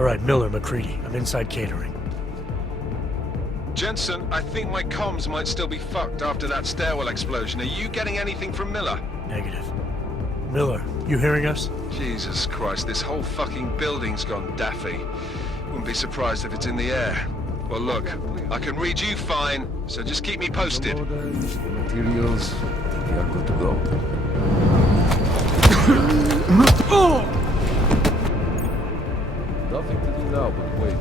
All right, Miller, McCready. I'm inside catering. Jensen, I think my comms might still be fucked after that stairwell explosion. Are you getting anything from Miller? Negative. Miller, you hearing us? Jesus Christ, this whole fucking building's gone daffy. Wouldn't be surprised if it's in the air. Well, look, I can read you fine, so just keep me posted. Materials, we are good to go. Nothing to do now but wait.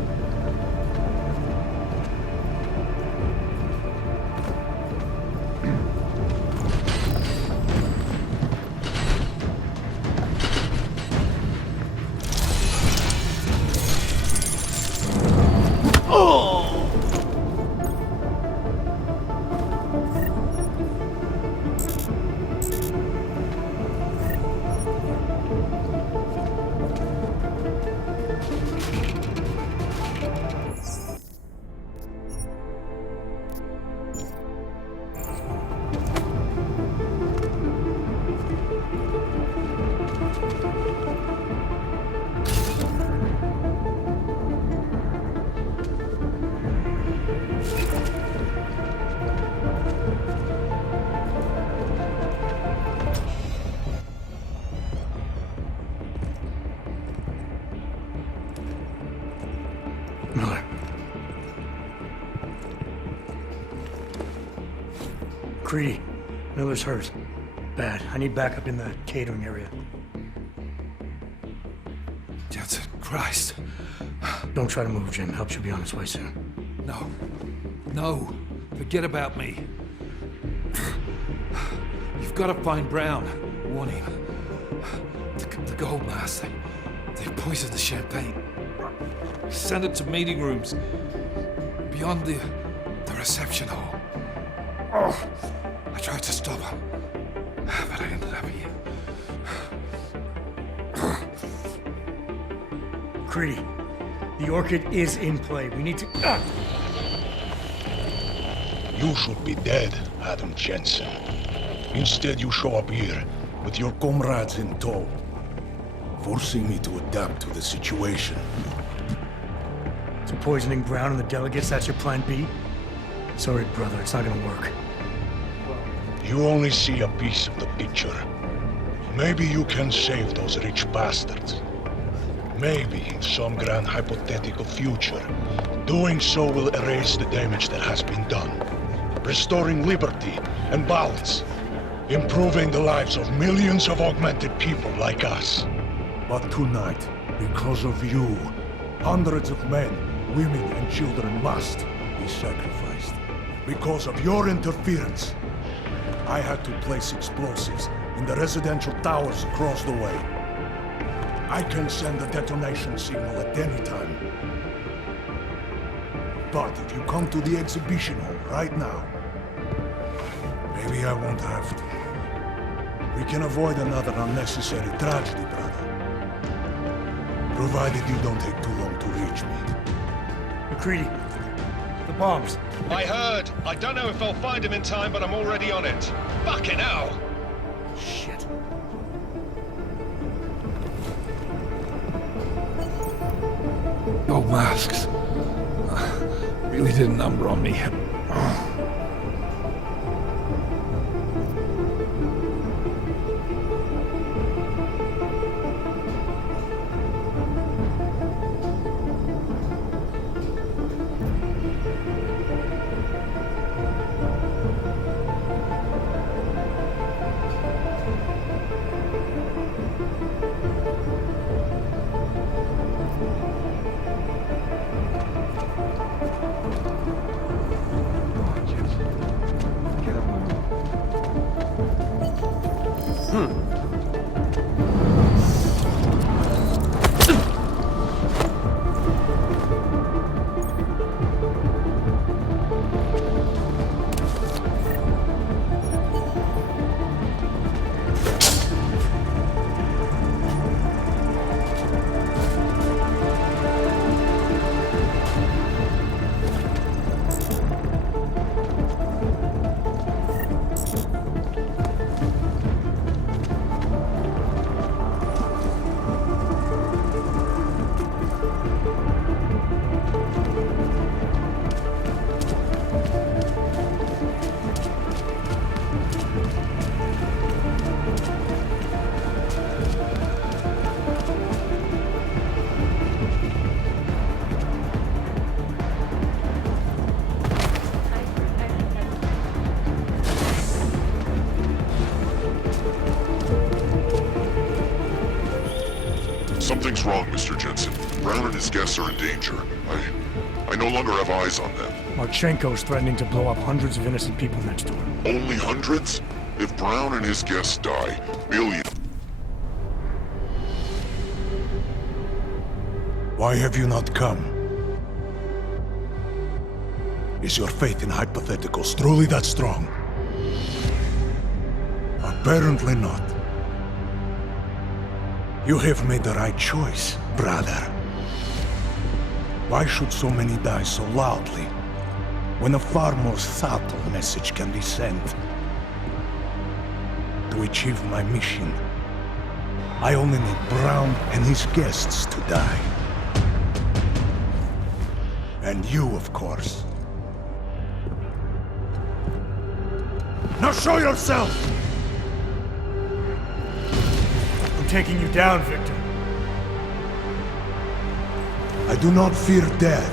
Miller. Creedy. Miller's hurt. Bad. I need backup in the catering area. Jensen, Christ. Don't try to move, Jim. Help should be on its way soon. No. No. Forget about me. You've got to find Brown. Warn him. The gold mask. They poisoned the champagne. Send it to meeting rooms. Beyond the reception hall. Oh, I tried to stop him. But I ended up here. Creedy. The Orchid is in play. We need to... You should be dead, Adam Jensen. Instead, you show up here with your comrades in tow, forcing me to adapt to the situation. So poisoning Brown and the delegates, that's your plan B? Sorry, brother, it's not gonna work. You only see a piece of the picture. Maybe you can save those rich bastards. Maybe, in some grand hypothetical future, doing so will erase the damage that has been done, restoring liberty and balance, improving the lives of millions of augmented people like us. But tonight, because of you, hundreds of men, women and children must be sacrificed. Because of your interference, I had to place explosives in the residential towers across the way. I can send a detonation signal at any time. But if you come to the exhibition hall right now, maybe I won't have to. We can avoid another unnecessary tragedy, brother. Provided you don't take too long to reach me. McCready, the bombs. I heard. I don't know if I'll find him in time, but I'm already on it. Fucking hell! Shit. Gold masks. Really did a number on me. Something's wrong, Mr. Jensen. Brown and his guests are in danger. I no longer have eyes on them. Marchenko's threatening to blow up hundreds of innocent people next door. Only hundreds? If Brown and his guests die, millions. Why have you not come? Is your faith in hypotheticals truly that strong? Apparently not. You have made the right choice, brother. Why should so many die so loudly, when a far more subtle message can be sent? To achieve my mission, I only need Brown and his guests to die. And you, of course. Now show yourself! I'm taking you down, Victor. I do not fear death,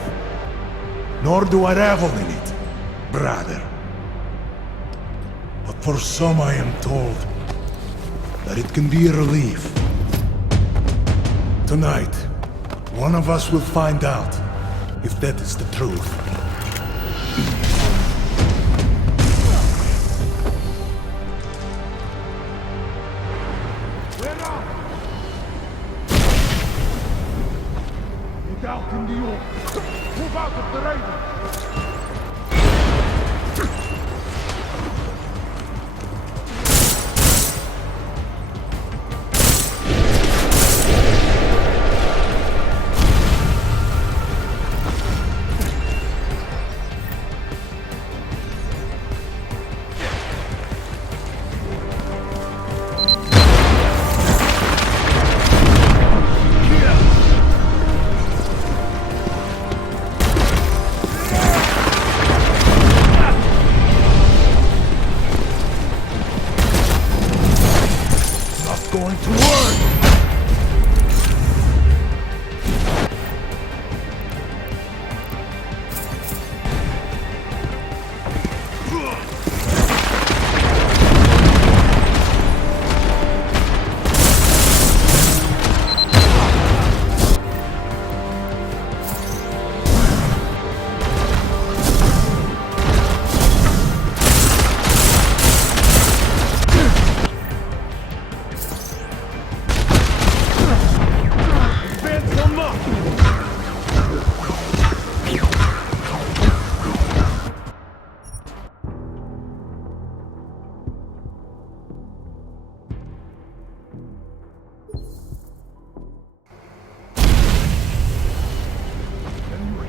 nor do I revel in it, brother. But for some I am told that it can be a relief. Tonight, one of us will find out if that is the truth. Look out in the open. Move out of the raven. Going to work!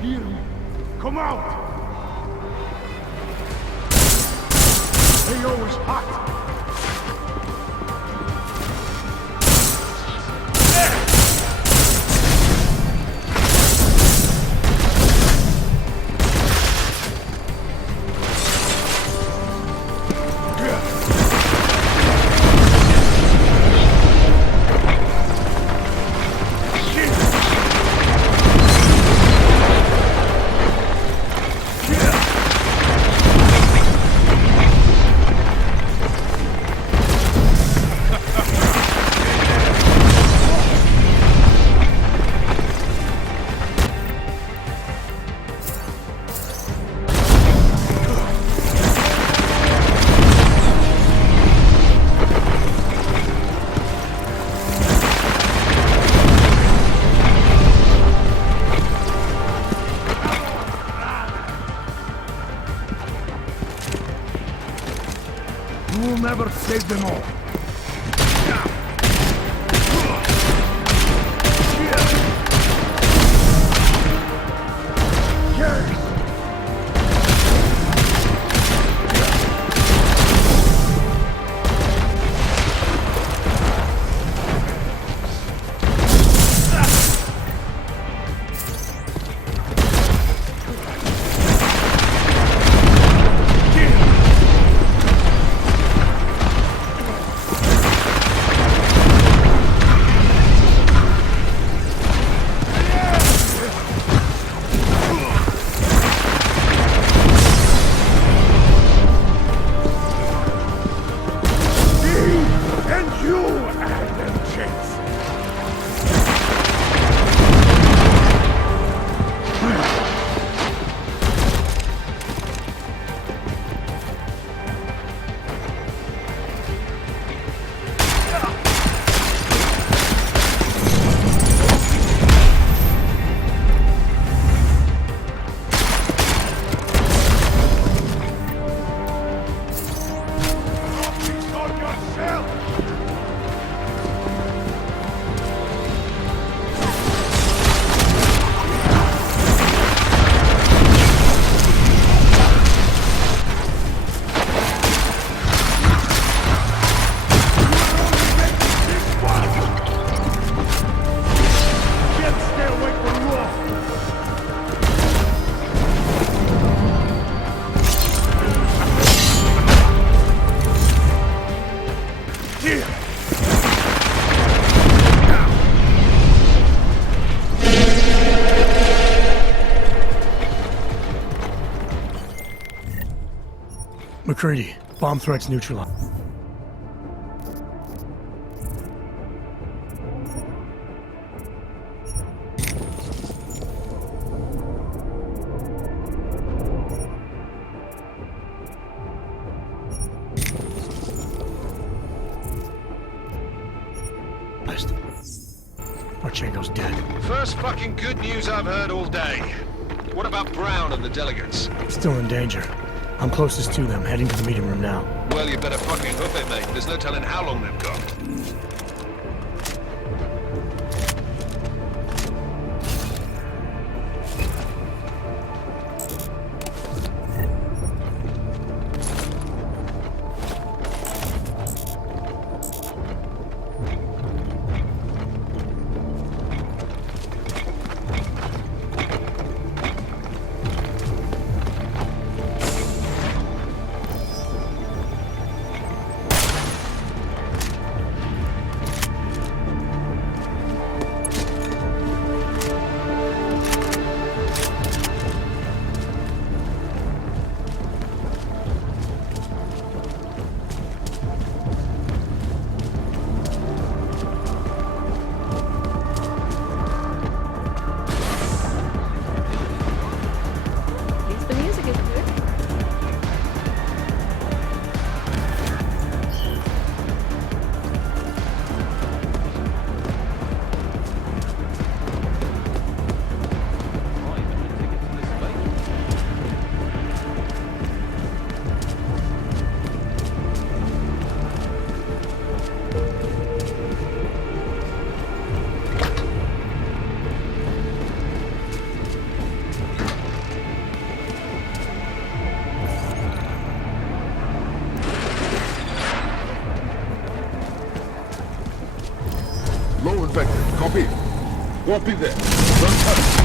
Hear me. Come out! AO is hot! You will never save them all. McCready. Bomb threats neutralized. Marchenko's dead. First fucking good news I've heard all day. What about Brown and the delegates? Still in danger. I'm closest to them, heading to the meeting room now. Well, you better fucking hoof it, mate. There's no telling how long they've got. Low infected. Copy. Won't be there. Don't touch.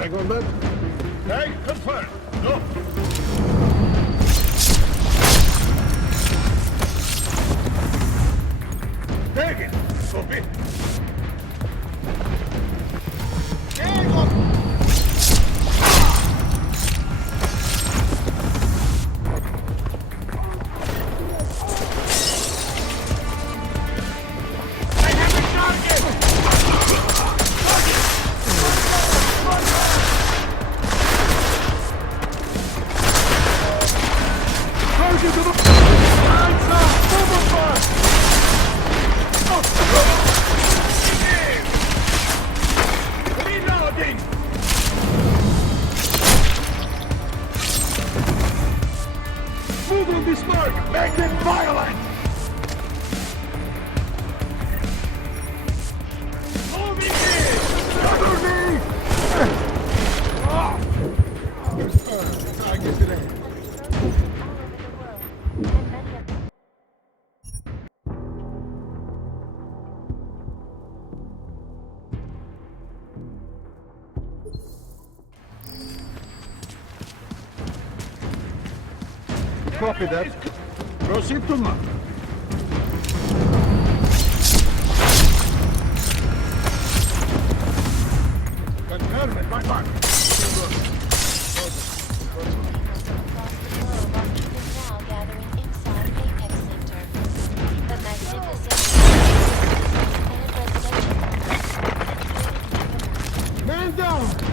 Tag on that? Tag confirmed. Go. Tag it. Copy. on this mark! Make it violent! Move in! Cover me! I get it in. Copy that. Proceed to mark. Confirm it, my mark. Man down!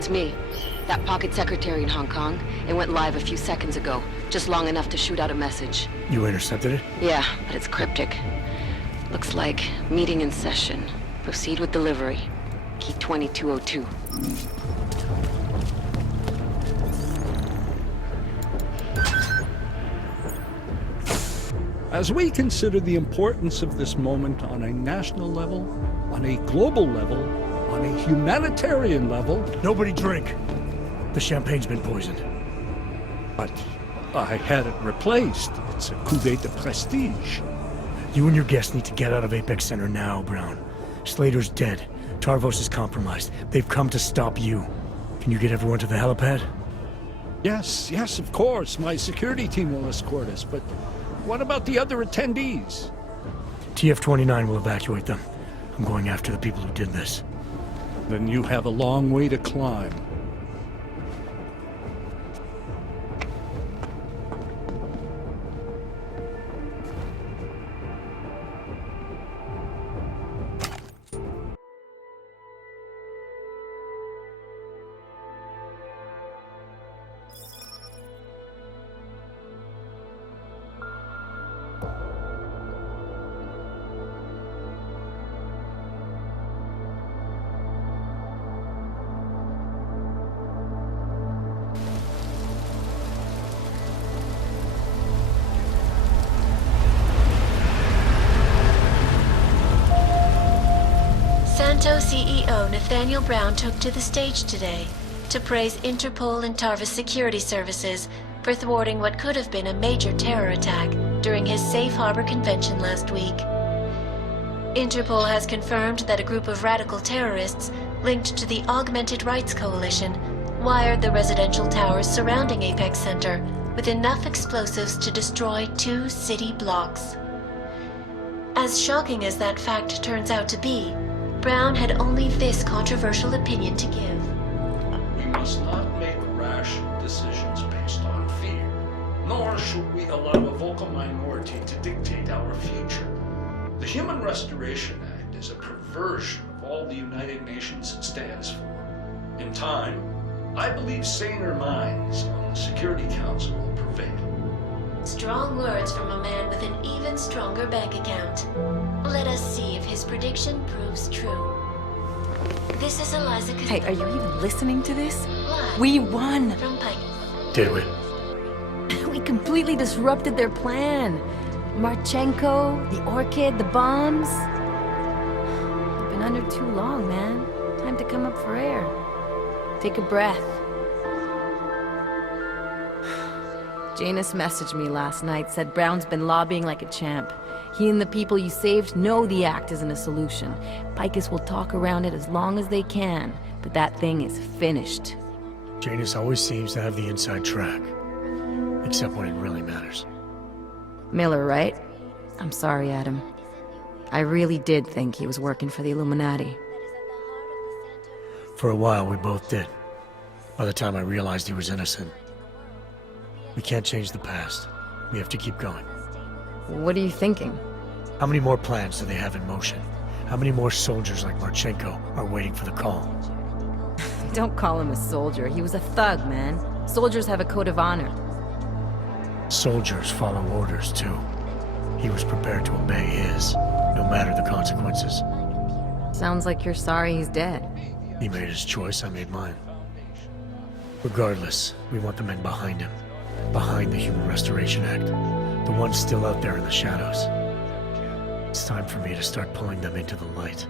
It's me. That pocket secretary in Hong Kong. It went live a few seconds ago. Just long enough to shoot out a message. You intercepted it? Yeah, but it's cryptic. Looks like meeting in session. Proceed with delivery. Key 2202. As we consider the importance of this moment on a national level, on a global level, on a humanitarian level... Nobody drink. The champagne's been poisoned. But I had it replaced. It's a cuvée de prestige. You and your guests need to get out of Apex Center now, Brown. Slater's dead. Tarvos is compromised. They've come to stop you. Can you get everyone to the helipad? Yes, of course. My security team will escort us, but what about the other attendees? TF-29 will evacuate them. I'm going after the people who did this. Then you have a long way to climb. Santo CEO Nathaniel Brown took to the stage today to praise Interpol and Tarvis security services for thwarting what could have been a major terror attack during his safe harbor convention last week. Interpol has confirmed that a group of radical terrorists linked to the Augmented Rights Coalition wired the residential towers surrounding Apex Center with enough explosives to destroy 2 city blocks. As shocking as that fact turns out to be, Brown had only this controversial opinion to give. We must not make rash decisions based on fear, nor should we allow a vocal minority to dictate our future. The Human Restoration Act is a perversion of all the United Nations stands for. In time, I believe saner minds on the Security Council will prevail. Strong words from a man with an even stronger bank account. Let us see if his prediction proves true. This is Eliza. Hey, are you even listening to this? Live We won! from Pike. Did we? We completely disrupted their plan. Marchenko, the Orchid, the bombs. You've been under too long, man. Time to come up for air. Take a breath. Janus messaged me last night, said Brown's been lobbying like a champ. He and the people you saved know the act isn't a solution. Picus will talk around it as long as they can, but that thing is finished. Janus always seems to have the inside track. Except when it really matters. Miller, right? I'm sorry, Adam. I really did think he was working for the Illuminati. For a while, we both did. By the time I realized he was innocent. We can't change the past. We have to keep going. What are you thinking? How many more plans do they have in motion? How many more soldiers like Marchenko are waiting for the call? Don't call him a soldier. He was a thug, man. Soldiers have a code of honor. Soldiers follow orders, too. He was prepared to obey his, no matter the consequences. Sounds like you're sorry he's dead. He made his choice, I made mine. Regardless, we want the men behind him. Behind the Human Restoration Act. The ones still out there in the shadows. It's time for me to start pulling them into the light.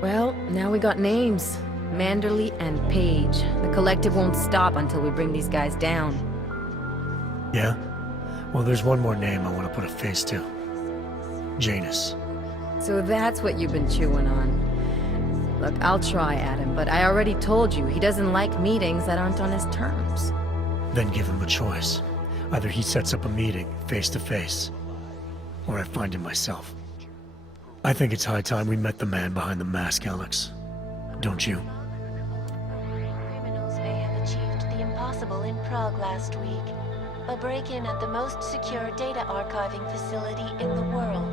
Well, now we got names. Manderley and Page. The collective won't stop until we bring these guys down. Yeah? Well, there's one more name I want to put a face to. Janus. So that's what you've been chewing on. Look, I'll try, Adam, but I already told you he doesn't like meetings that aren't on his terms. Then give him a choice. Either he sets up a meeting, face to face, or I find him myself. I think it's high time we met the man behind the mask, Alex. Don't you? Criminals may have achieved the impossible in Prague last week. A break-in at the most secure data archiving facility in the world.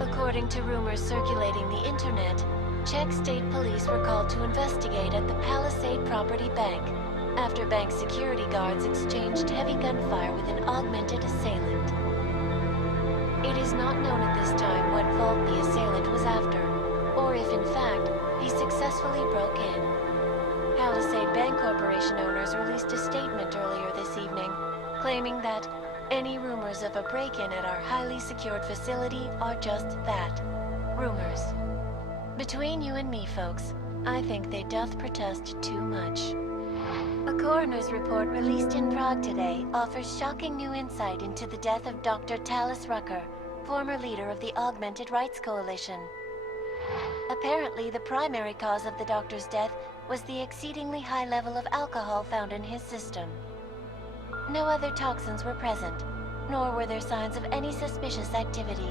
According to rumors circulating the internet, Czech state police were called to investigate at the Palisade Property Bank after bank security guards exchanged heavy gunfire with an augmented assailant. It is not known at this time what fault the assailant was after, or if in fact he successfully broke in. Palisade Bank Corporation owners released a statement earlier this evening, claiming that any rumors of a break-in at our highly secured facility are just that, rumors. Between you and me, folks, I think they doth protest too much. A coroner's report released in Prague today offers shocking new insight into the death of Dr. Talis Rucker, former leader of the Augmented Rights Coalition. Apparently, the primary cause of the doctor's death was the exceedingly high level of alcohol found in his system. No other toxins were present, nor were there signs of any suspicious activity.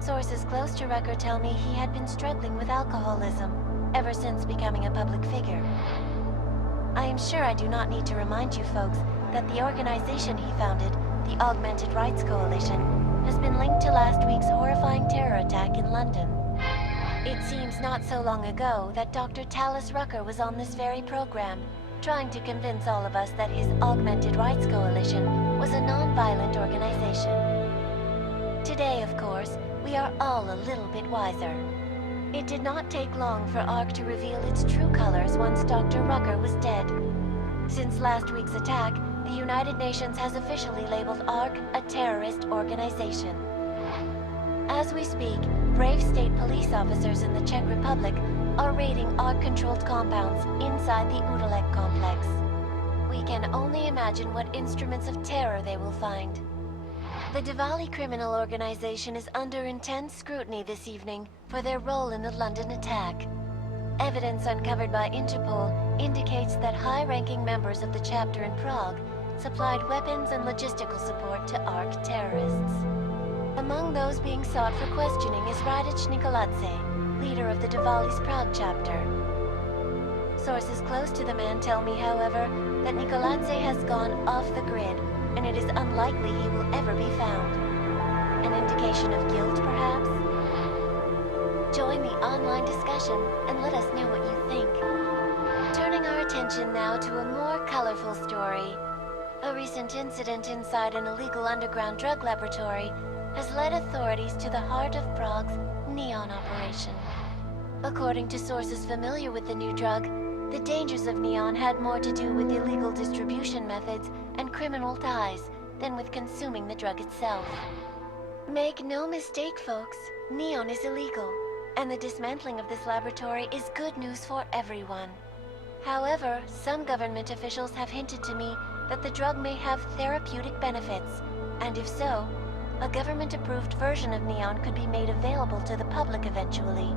Sources close to Rucker tell me he had been struggling with alcoholism ever since becoming a public figure. I am sure I do not need to remind you folks that the organization he founded, the Augmented Rights Coalition, has been linked to last week's horrifying terror attack in London. It seems not so long ago that Dr. Talis Rucker was on this very program, trying to convince all of us that his Augmented Rights Coalition was a non-violent organization. Today, of course, we are all a little bit wiser. It did not take long for ARC to reveal its true colors once Dr. Rucker was dead. Since last week's attack, the United Nations has officially labeled ARC a terrorist organization. As we speak, brave state police officers in the Czech Republic are raiding ARC-controlled compounds inside the Udalek complex. We can only imagine what instruments of terror they will find. The Diwali criminal organization is under intense scrutiny this evening for their role in the London attack. Evidence uncovered by Interpol indicates that high-ranking members of the chapter in Prague supplied weapons and logistical support to ARC terrorists. Among those being sought for questioning is Radic Nikoladze, leader of the Diwali's Prague chapter. Sources close to the man tell me, however, that Nikoladze has gone off the grid, and it is unlikely he will ever be found. An indication of guilt, perhaps? Join the online discussion and let us know what you think. Turning our attention now to a more colorful story. A recent incident inside an illegal underground drug laboratory has led authorities to the heart of Prague's neon operation. According to sources familiar with the new drug, the dangers of neon had more to do with illegal distribution methods and criminal ties than with consuming the drug itself. Make no mistake, folks, neon is illegal, and the dismantling of this laboratory is good news for everyone. However, some government officials have hinted to me that the drug may have therapeutic benefits, and if so, a government-approved version of neon could be made available to the public eventually.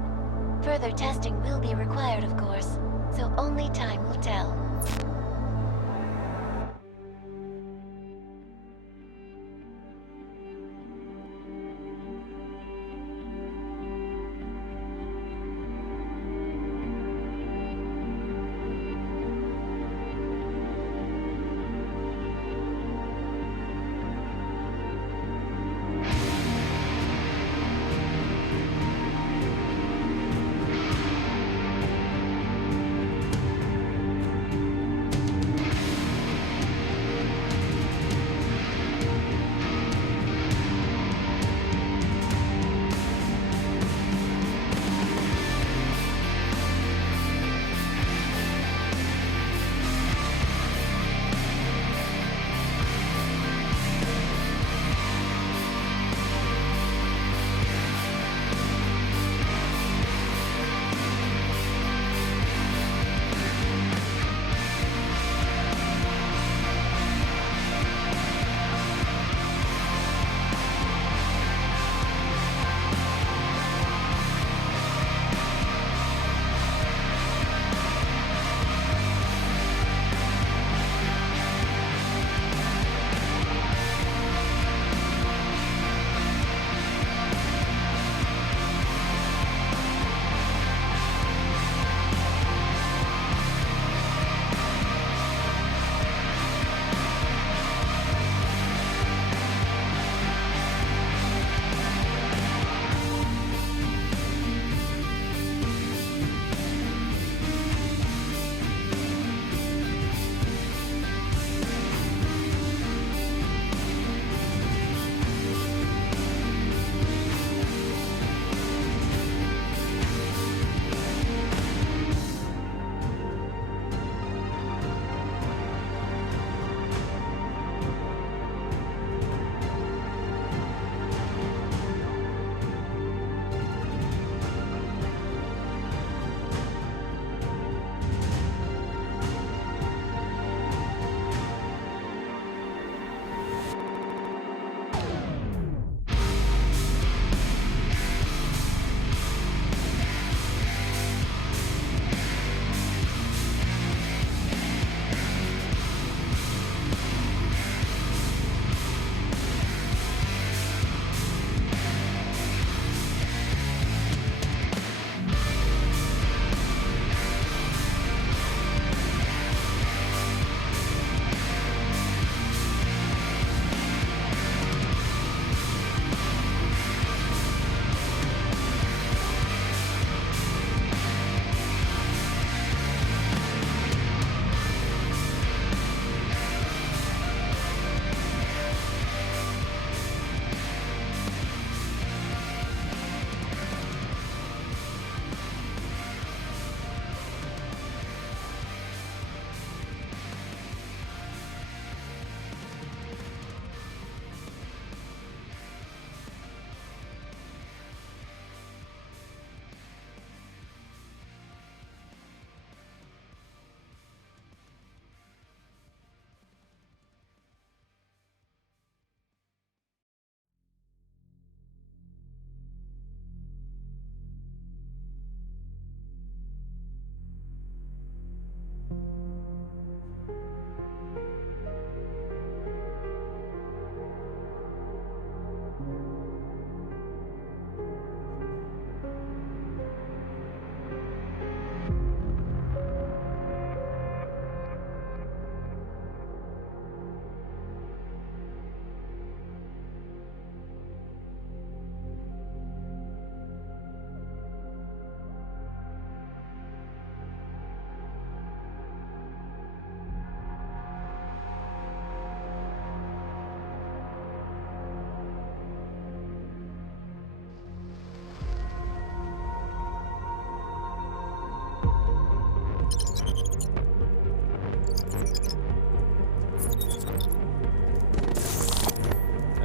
Further testing will be required, of course, so only time will tell.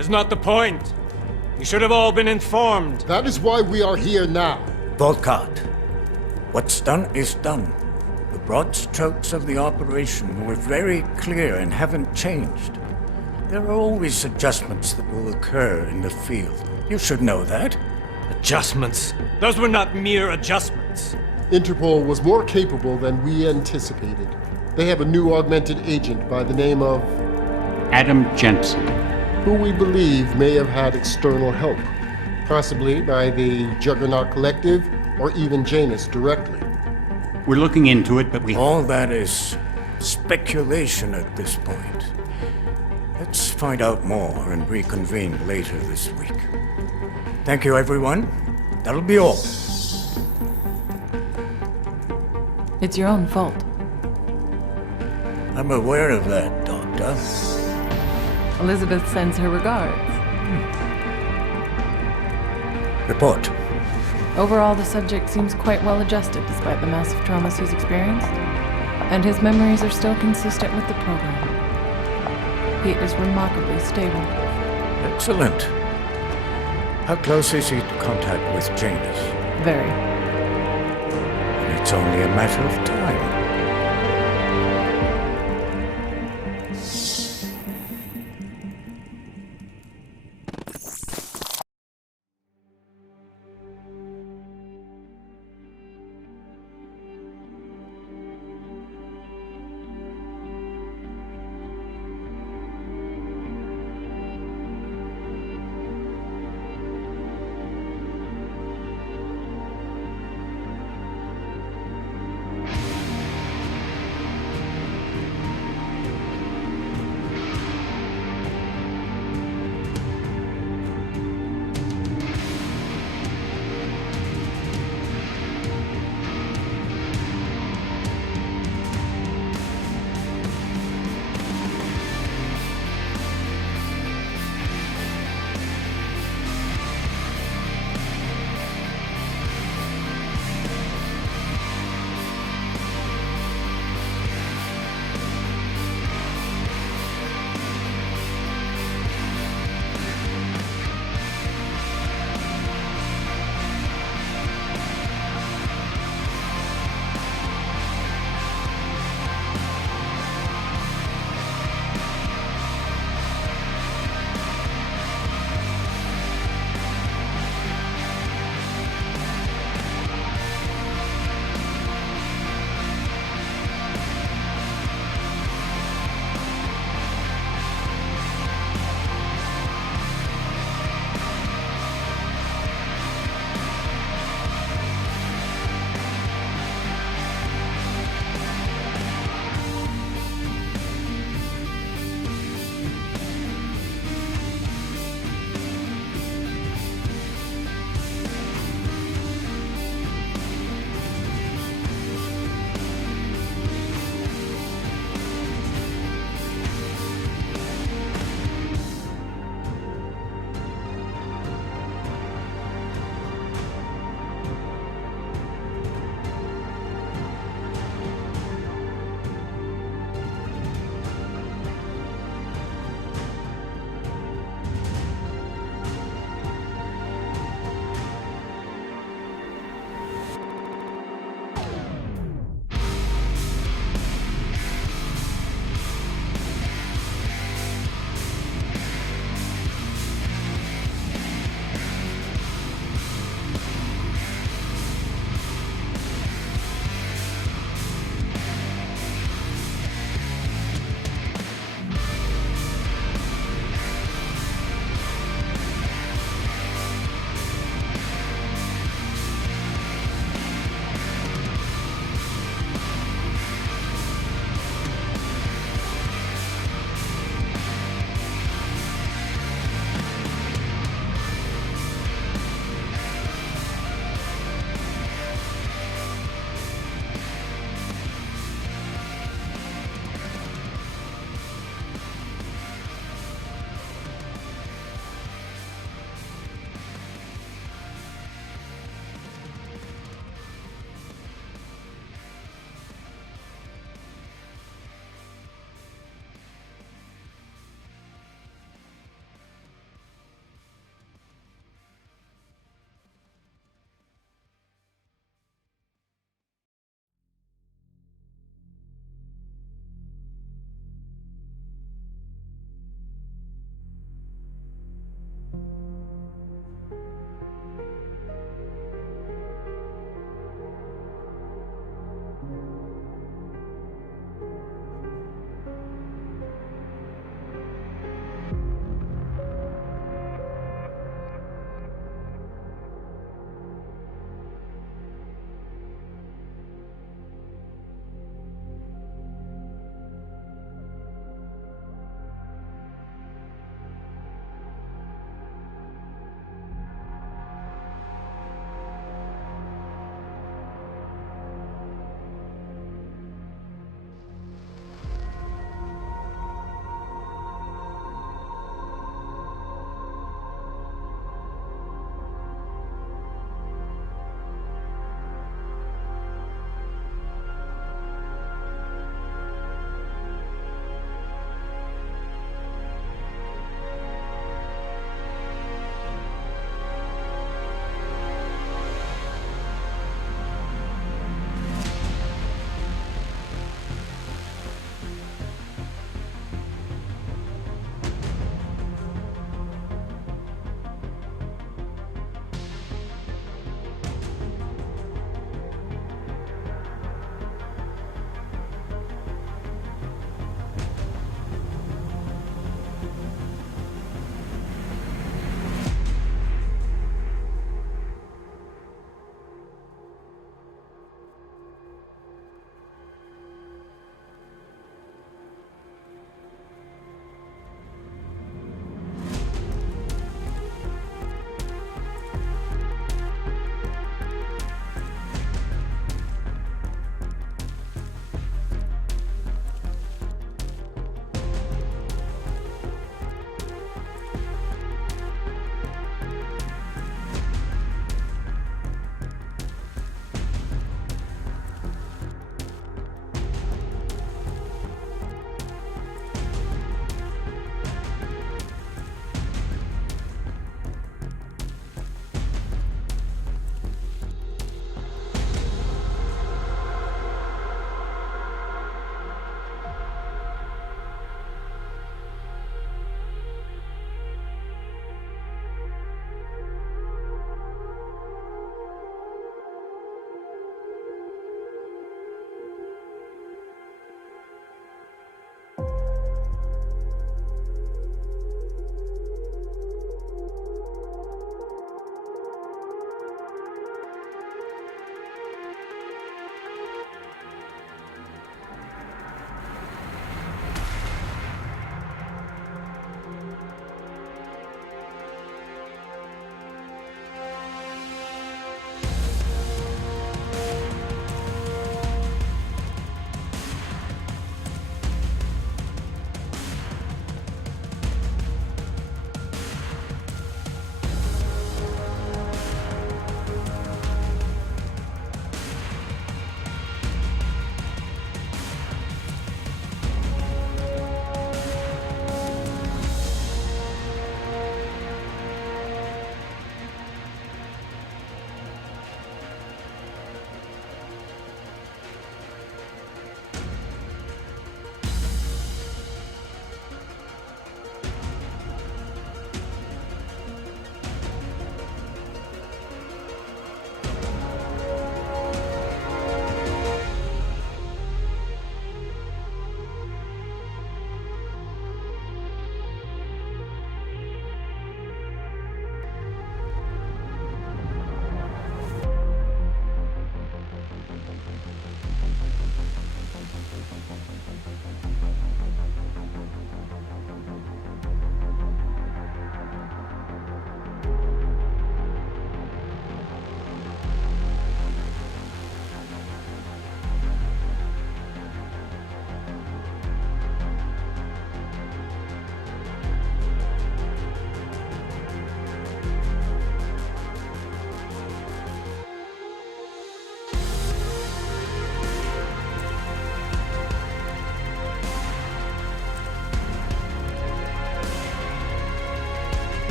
is not the point. You should have all been informed. That is why we are here now. Volkart, what's done is done. The broad strokes of the operation were very clear and haven't changed. There are always adjustments that will occur in the field. You should know that. Adjustments? Those were not mere adjustments. Interpol was more capable than we anticipated. They have a new augmented agent by the name of... Adam Jensen. Who we believe may have had external help. Possibly by the Juggernaut Collective, or even Janus directly. We're looking into it, but we... All that is speculation at this point. Let's find out more and reconvene later this week. Thank you, everyone. That'll be all. It's your own fault. I'm aware of that, Doctor. Elizabeth sends her regards. Report. Overall, the subject seems quite well adjusted despite the massive traumas he's experienced, and his memories are still consistent with the program. He is remarkably stable. Excellent. How close is he to contact with Janus? Very. It's only a matter of time.